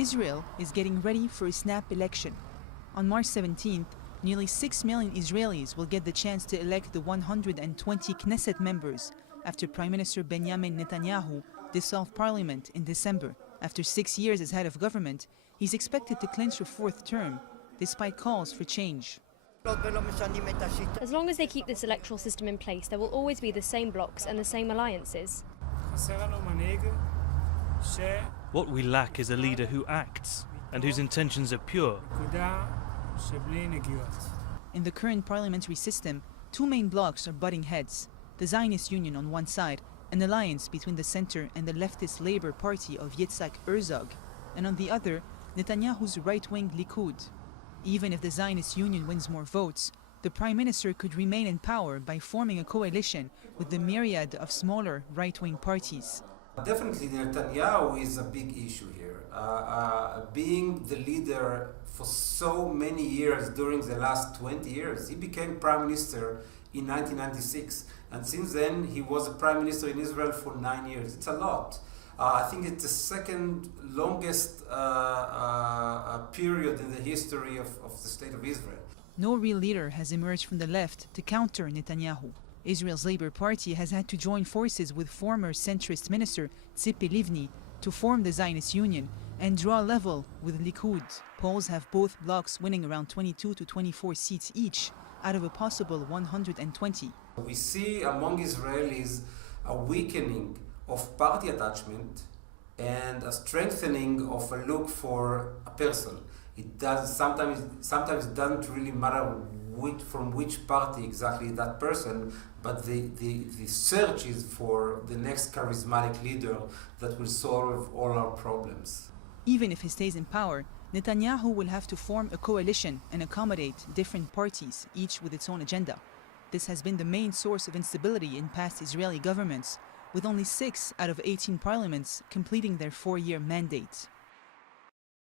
Israel is getting ready for a snap election. On March 17th, nearly 6 million Israelis will get the chance to elect the 120 Knesset members after Prime Minister Benjamin Netanyahu dissolved parliament in December. After 6 years as head of government, he's expected to clinch a fourth term, despite calls for change. As long as they keep this electoral system in place, there will always be the same blocs and the same alliances. What we lack is a leader who acts and whose intentions are pure. In the current parliamentary system, two main blocs are butting heads. The Zionist Union on one side, an alliance between the center and the leftist Labour Party of Yitzhak Herzog, and on the other, Netanyahu's right-wing Likud. Even if the Zionist Union wins more votes, the Prime Minister could remain in power by forming a coalition with the myriad of smaller right-wing parties. Definitely Netanyahu is a big issue here. Being the leader for so many years during the last 20 years, he became Prime Minister in 1996, and since then he was a Prime Minister in Israel for 9 years. It's a lot. I think it's the second longest period in the history of the State of Israel. No real leader has emerged from the left to counter Netanyahu. Israel's Labour Party has had to join forces with former centrist minister Tzipi Livni to form the Zionist Union and draw level with Likud. Polls have both blocs winning around 22 to 24 seats each out of a possible 120. We see among Israelis a weakening of party attachment and a strengthening of a look for a person. It does sometimes it doesn't really matter from which party exactly that person, but the search is for the next charismatic leader that will solve all our problems. Even if he stays in power, Netanyahu will have to form a coalition and accommodate different parties, each with its own agenda. This has been the main source of instability in past Israeli governments, with only 6 out of 18 parliaments completing their 4-year mandate.